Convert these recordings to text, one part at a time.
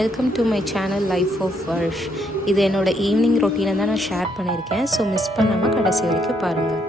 Welcome to my channel life of Varsh. இது என்னோட evening ரொட்டீனை தான் நான் ஷேர் பண்ணியிருக்கேன். ஸோ மிஸ் பண்ணாமல் கடைசி வரைக்கும் பாருங்கள்.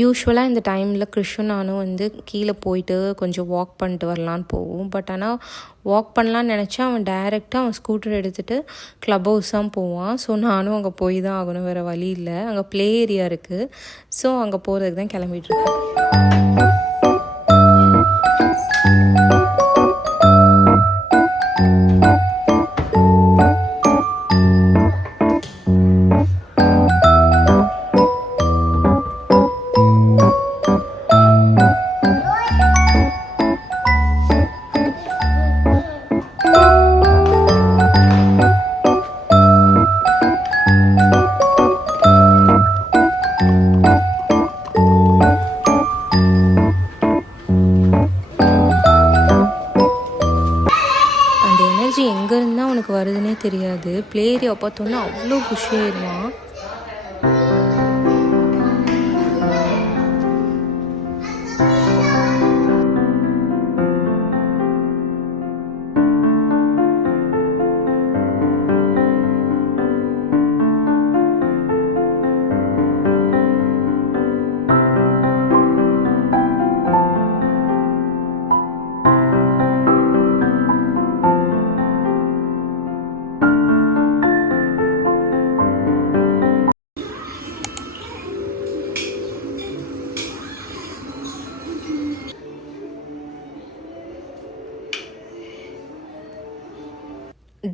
யூஸ்வலாக இந்த டைமில் கிறிஷும் நானும் வந்து கீழே போயிட்டு கொஞ்சம் வாக் பண்ணிட்டு வரலான்னு போவோம். பட் ஆனால் வாக் பண்ணலான்னு நினச்சா அவன் டைரெக்டாக அவன் ஸ்கூட்டர் எடுத்துகிட்டு க்ளப் ஹவுஸ் தான் போவான். ஸோ நானும் அங்கே போய் தான் ஆகணும், வேறு வழி இல்லை. அங்கே ப்ளே ஏரியா இருக்குது. ஸோ அங்கே போகிறதுக்கு தான் கிளம்பிகிட்ருக்கேன். எங்கேருந்து தான் உனக்கு வருதுன்னே தெரியாது. ப்ளே ஏரியா பார்த்தோன்னா அவ்வளோ குஷியாயிருவான்.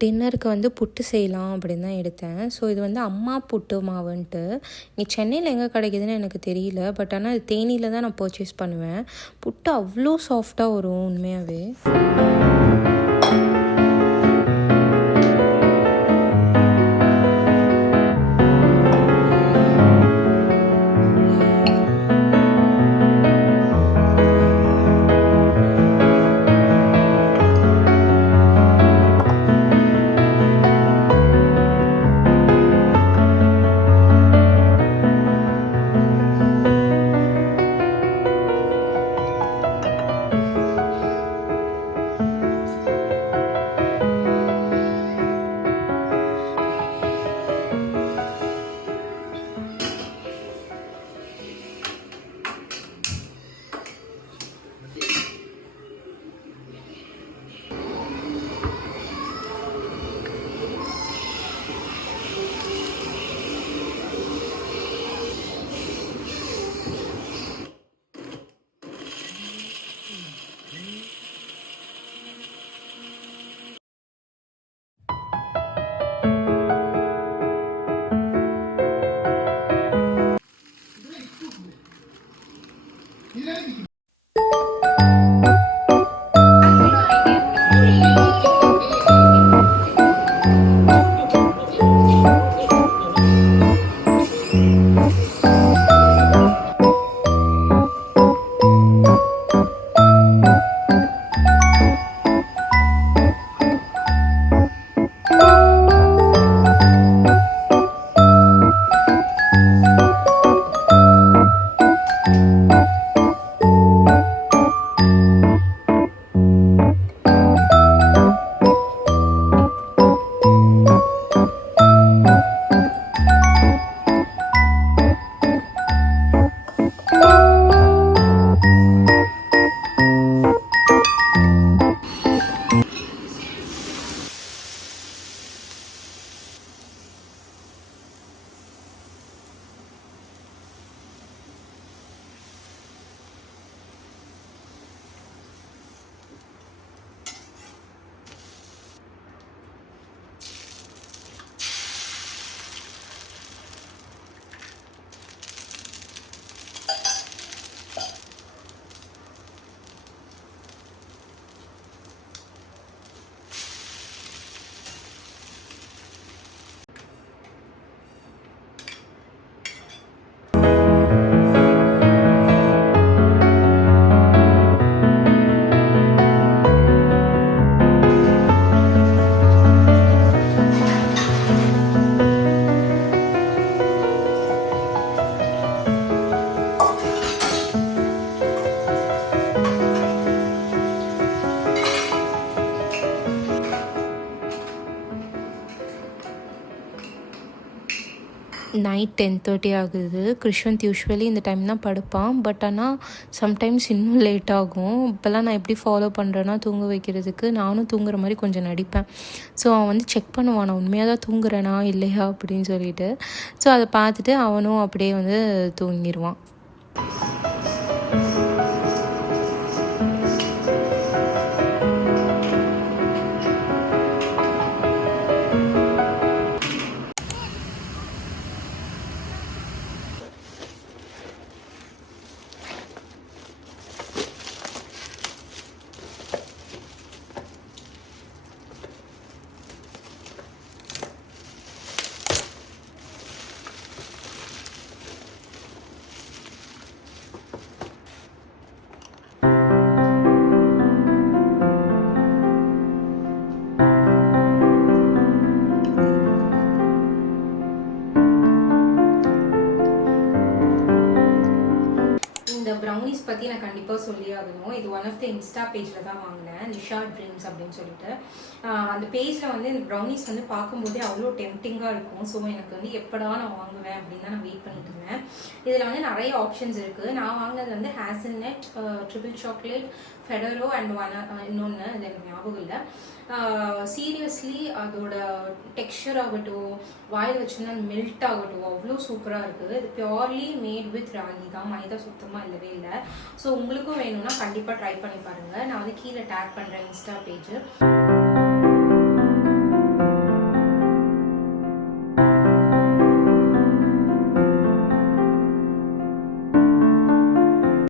டின்னருக்கு வந்து புட்டு செய்யலாம் அப்படின்னு தான் எடுத்தேன். ஸோ இது வந்து அம்மா புட்டு மாவுன்ட்டு இங்கே சென்னையில் எங்கே கிடைக்குதுன்னு எனக்கு தெரியல. பட் ஆனால் இது தேனியில் தான் நான் பர்ச்சேஸ் பண்ணுவேன். புட்டு அவ்வளோ சாஃப்டாக வரும் உண்மையாகவே. நைட் 10:30 ஆகுது. கிருஷ்வந்த் யூஸ்வலி இந்த டைம் தான் படுப்பான். பட் ஆனால் சம்டைம்ஸ் இன்னும் லேட் ஆகும். இப்போல்லாம் நான் எப்படி ஃபாலோ பண்ணுறேன்னா, தூங்க வைக்கிறதுக்கு நானும் தூங்குற மாதிரி கொஞ்சம் நடிப்பேன். ஸோ அவன் வந்து செக் பண்ணுவான் நான் உண்மையாக தான் தூங்குறேனா இல்லையா அப்படின்னு சொல்லிட்டு. ஸோ அதை பார்த்துட்டு அவனும் அப்படியே வந்து தூங்கிடுவான். ப்ரௌனிஸ் பற்றி நான் கண்டிப்பாக சொல்லி ஆகணும். இது ஒன் ஆஃப் த இன்ஸ்டா பேஜில் தான் வாங்கினேன், நிஷா ட்ரீம்ஸ் அப்படின்னு சொல்லிட்டு. அந்த பேஜில் வந்து இந்த ப்ரௌனிஸ் வந்து பார்க்கும்போதே அவ்வளோ டெம்டிங்காக இருக்கும். ஸோ எனக்கு வந்து எப்படா நான் வாங்குவேன் அப்படின்னு தான் நான் வெயிட் பண்ணிட்டு இருந்தேன். இதில் வந்து நிறைய ஆப்ஷன்ஸ் இருக்குது. நான் வாங்கினது வந்து ஹேசல்நட், ட்ரிபிள் சாக்லேட், ஃபெடரோ அண்ட் இன்னொன்று அது எனக்கு ஞாபகம் இல்லை. சீரியஸ்லி அதோட டெக்ஸ்சர் ஆகட்டும், வாயில் வச்சுருந்தா மெல்ட் ஆகட்டும், அவ்வளோ சூப்பராக இருக்குது. இது பியோர்லி மேட் வித் ராகி தான், மைதா சுத்தமாக இல்லவே இல்லை. ஸோ உங்களுக்கும் வேணும்னா கண்டிப்பாக ட்ரை பண்ணி பாருங்கள். நான் வந்து கீழே டேக் பண்ணுறேன் இன்ஸ்டா பேஜ்.